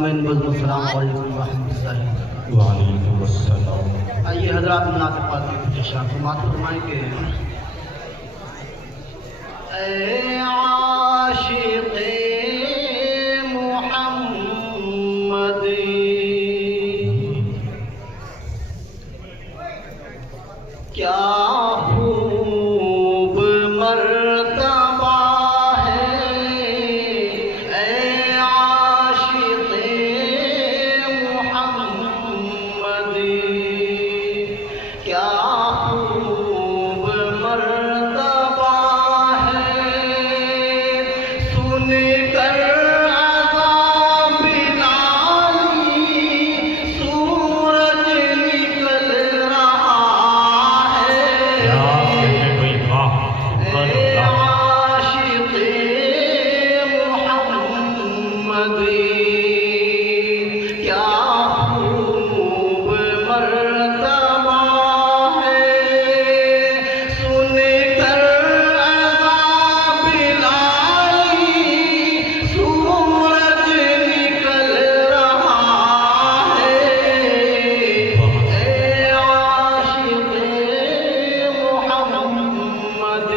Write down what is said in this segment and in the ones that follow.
سامعین بزم السلام علیکم ورحمۃ اللہ وعلیکم السلام۔ آئیے حضرات مناظر پاک کی شان سماعت فرمائیں کہ اے عاشق محمد کیا خوب مرتبہ ہے، اے عاشق محمد کیا خوب مرتبہ ہے، سن کر عذاب لالی سورج نکل رہا ہے، اے عاشق محمد کیا خوب مرتبہ ہے، سن کر عذاب لالی سورج نکل رہا ہے، اے عاشق محمد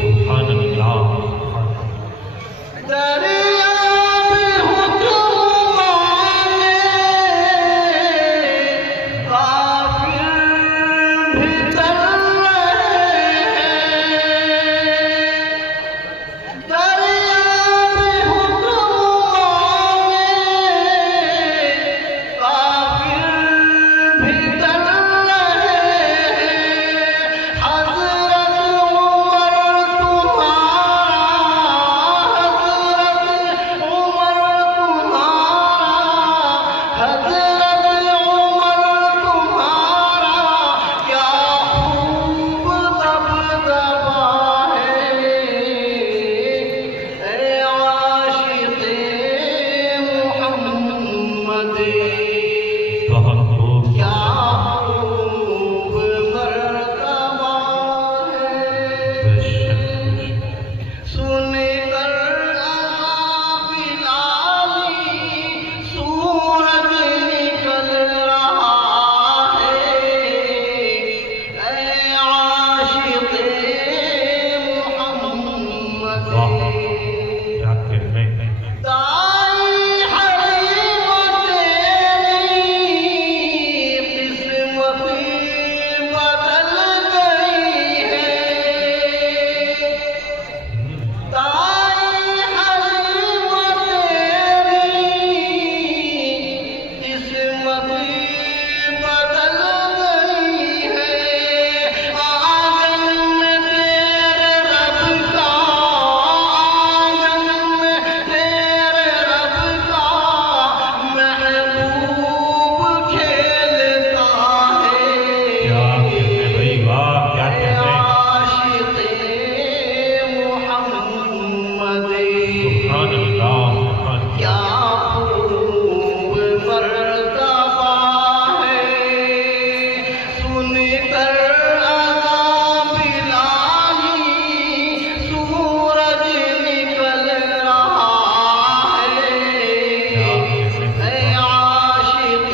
سبحان اللہ۔ دریا میں حکم مانے کافر بھی تر رہے ہیں، دریا میں حکم مانے کافر بھی تر رہے ہیں، حضرت عمر تمہارا کیا خوب دبدبا ہے، اے عاشق محمد بہت خوب۔ کیا خوب مرتبہ ہے، بے شک۔ سن کر عذاب لالی سورج نکل رہا ہے، اے عاشق محمد کیا کہنے ہیں۔ دائی حریم تیری قسمت بدل گئی ہے، دائی حریم تیری قسمت بدل گئی ہے، آنگن میں تیرے رب کا، آنگن میں تیرے رب کا محبوب کھیلتا ہے، کیا کہنے بھائی، واہ کیا اے کہنے۔ عاشق محمد سبحان اللہ، سبحان اللہ۔ کیا خوب مرتبہ ہے، سن کر عذاب لالی سورج نکل رہا ہے، اے عاشق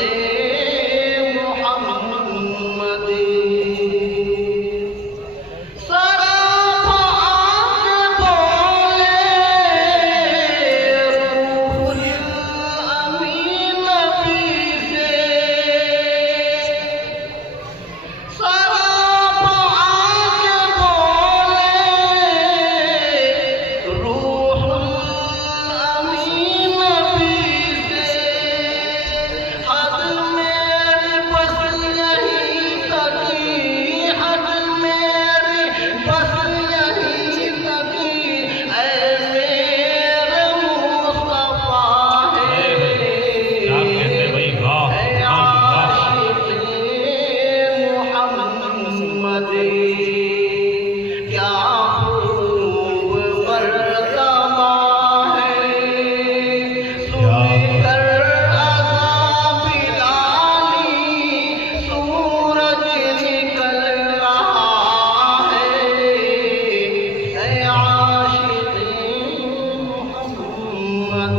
محمد سراپا آنکھ بولے روح الامین نبی سے، سراپا آنکھ بولے روح الامین نبی سے، حد میری بس یہی تکی، حد میری بس یہی تکی، اے میرے مصطفیٰ ہے، کیا کہنے بھائی، واہ اے سبحان اللہ۔ عاشق محمد کیا خوب مرتبہ ہے، سن کر عذاب لالی سورج نکل رہا ہے، اے عاشق محمد